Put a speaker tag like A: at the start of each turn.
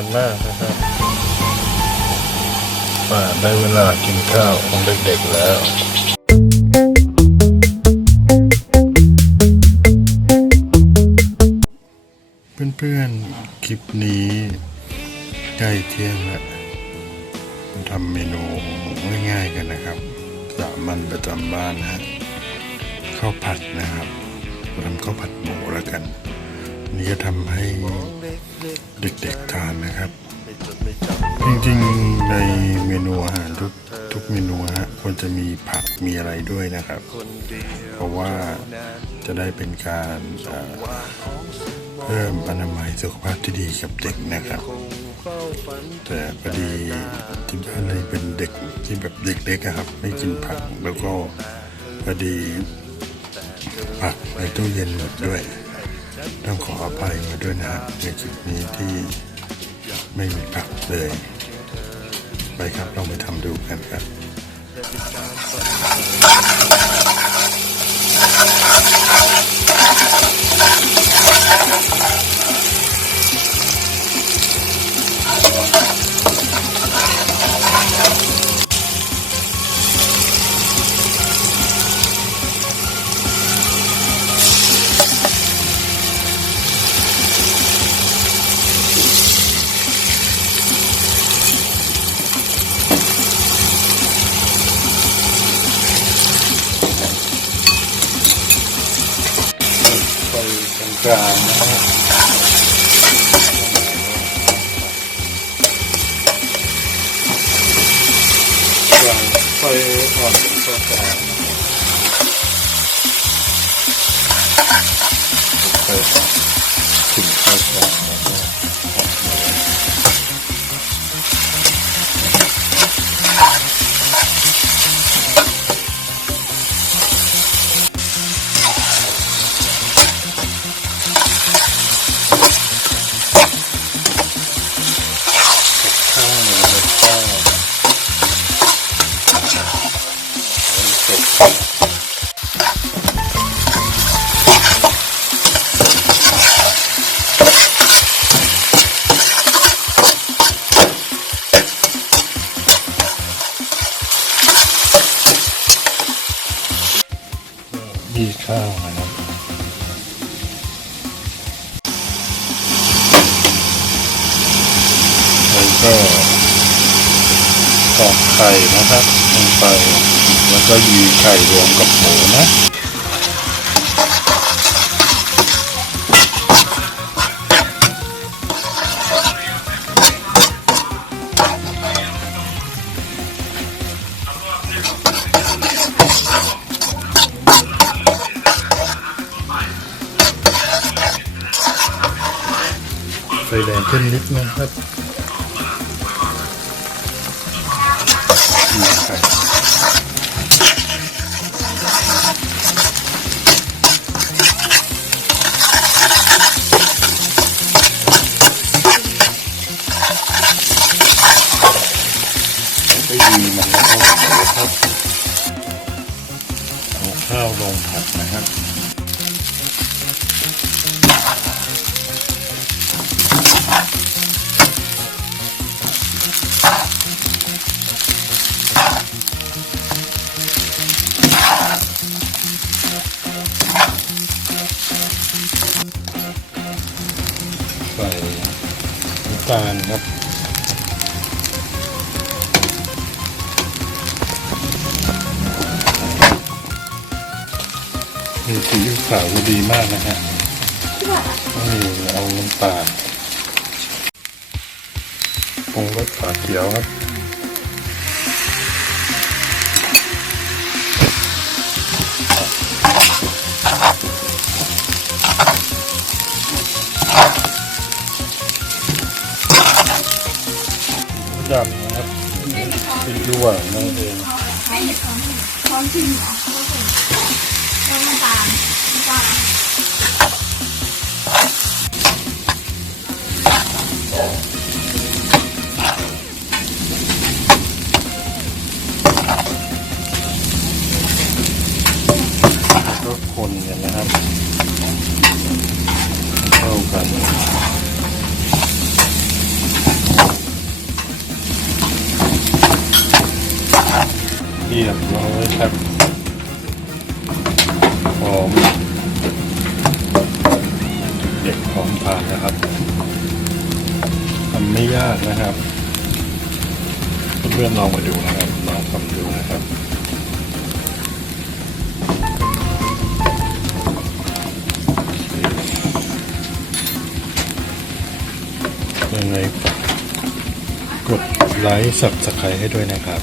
A: กันมากนะครับมาได้เวลากินข้าวของเด็กๆแล้วเพื่อนๆ คลิปนี้ใกล้เที่ยงแล้วทำเมนูง่ายๆกันนะครับสามัญประจำบ้านนะฮะข้าวผัดนะครับทำข้าวผัดหมูแล้วกัน นี่ก็ทำให้เด็กๆทานนะครับ จริงๆในเมนูอาหารทุกทุกเมนูฮะควรจะมีผักมีอะไรด้วยนะครับ เพราะว่าจะได้เป็นการเพิ่มอนามัยสุขภาพที่ดีกับเด็กนะครับ แต่พอดีที่บ้านเลยเป็นเด็กที่แบบเด็กๆครับ ไม่กินผักแล้วก็พอดีผักในตู้เย็นหมดด้วย ต้องขออภัยมาด้วยนะฮะในจุดนี้ที่ไม่มีผักเลย ไปครับลองไปทำดูกันครับไป กลางนะฮะกลางไฟอ่อนตรงกลางไฟถึงไฟกลาง มีข้าวนะครับแล้วก็ตอกไข่นะครับลงไป แล้วก็ยีไข่รวมกับหมูนะ แดงขึ้นนิดนะครับยีไข่ก็ยีมันแล้วก็ครับเอาข้าวลงผัดนะครับ ตาลครับมีสีอิ๊วขาวดีมากนะฮะนี่เอาน้ำตาลปรุงรสฝาเขียวครับ ด้วงนั่นเอง
B: ไม่เหยิบของของที่เหรอก็น้ำตาลน้ำตาล
A: ก็คนกันนะครับ เข้ากัน เรียบร้อยครับพร้อมเด็กพร้อมทานนะครับทำไม่ยากนะครับ เพื่อนๆลองมาดูนะครับลองทำดูนะครับยังไงฝากกดไลค์สับสไครให้ด้วยนะครับ